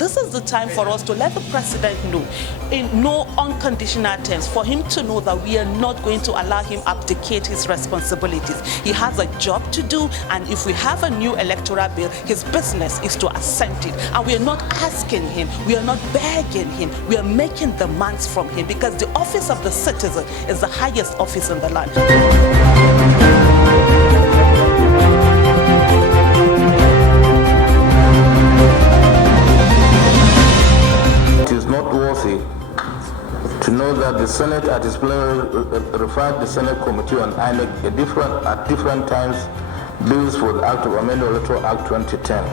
this is the time for us to let the president know, in no unconditional terms, for him to know that we are not going to allow him abdicate his responsibilities. He has a job to do, and if we have a new electoral bill, his business is to assent it. And we are not asking him, we are not begging him, we are making demands from him, because the office of the citizen is the highest office in the land. It is noteworthy to know that the Senate at its plenary referred the Senate Committee on INEC at different times bills for the Act of Amendment Electoral Act 2010,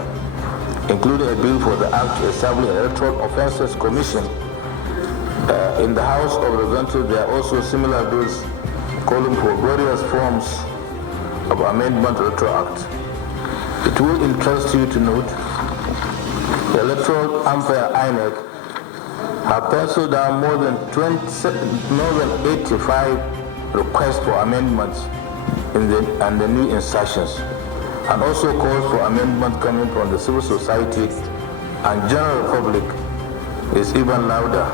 including a bill for the Act to establish an Electoral Offences Commission. In the House of Representatives, there are also similar bills calling for various forms of Amendment Electoral Act. It will interest you to note the Electoral Umpire INEC have penciled down more than 85 requests for amendments and the new insertions, and also calls for amendments coming from the civil society and general public is even louder.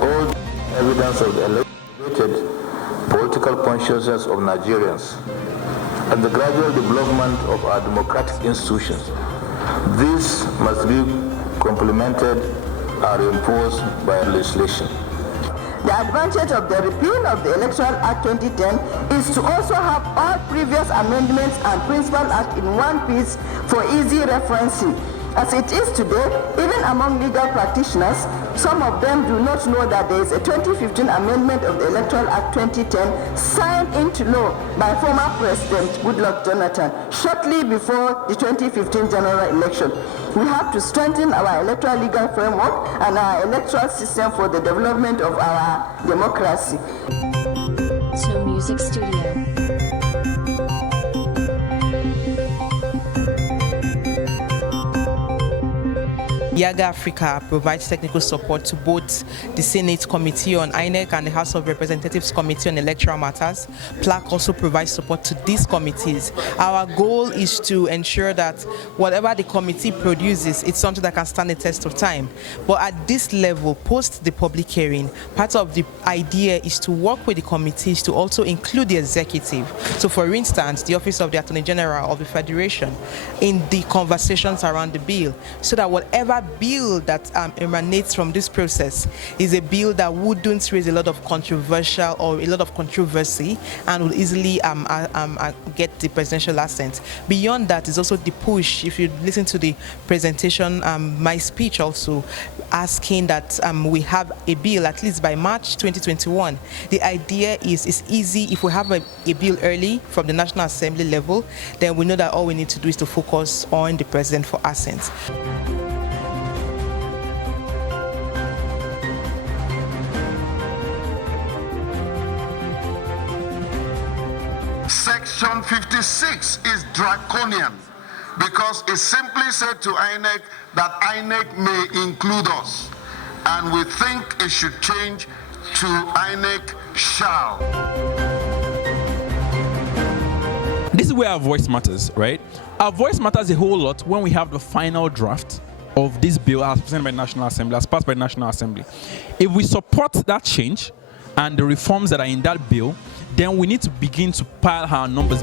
All evidence of the elevated political consciousness of Nigerians and the gradual development of our democratic institutions. This must be complemented and reinforced by legislation. The advantage of the repeal of the Electoral Act 2010 is to also have all previous amendments and principal act in one piece for easy referencing. As it is today, even among legal practitioners, some of them do not know that there is a 2015 amendment of the Electoral Act 2010 signed into law by former President Goodluck Jonathan shortly before the 2015 general election. We have to strengthen our electoral legal framework and our electoral system for the development of our democracy. So Music Studio. YAGA Africa provides technical support to both the Senate Committee on INEC and the House of Representatives Committee on Electoral Matters. PLAC also provides support to these committees. Our goal is to ensure that whatever the committee produces, it's something that can stand the test of time. But at this level, post the public hearing, part of the idea is to work with the committees to also include the executive. So for instance, the Office of the Attorney General of the Federation in the conversations around the bill, so that whatever bill that emanates from this process is a bill that wouldn't raise a lot of controversial or a lot of controversy and will easily get the presidential assent. Beyond that is also the push. If you listen to the presentation, my speech also asking that we have a bill at least by March 2021. The idea is it's easy. If we have a bill early from the National Assembly level, then we know that all we need to do is to focus on the president for assent. Section 56 is draconian because it simply said to INEC that INEC may include us, and we think it should change to INEC shall. This is where our voice matters, right? Our voice matters a whole lot when we have the final draft of this bill as presented by the National Assembly, as passed by the National Assembly. If we support that change and the reforms that are in that bill, then we need to begin to pile our numbers.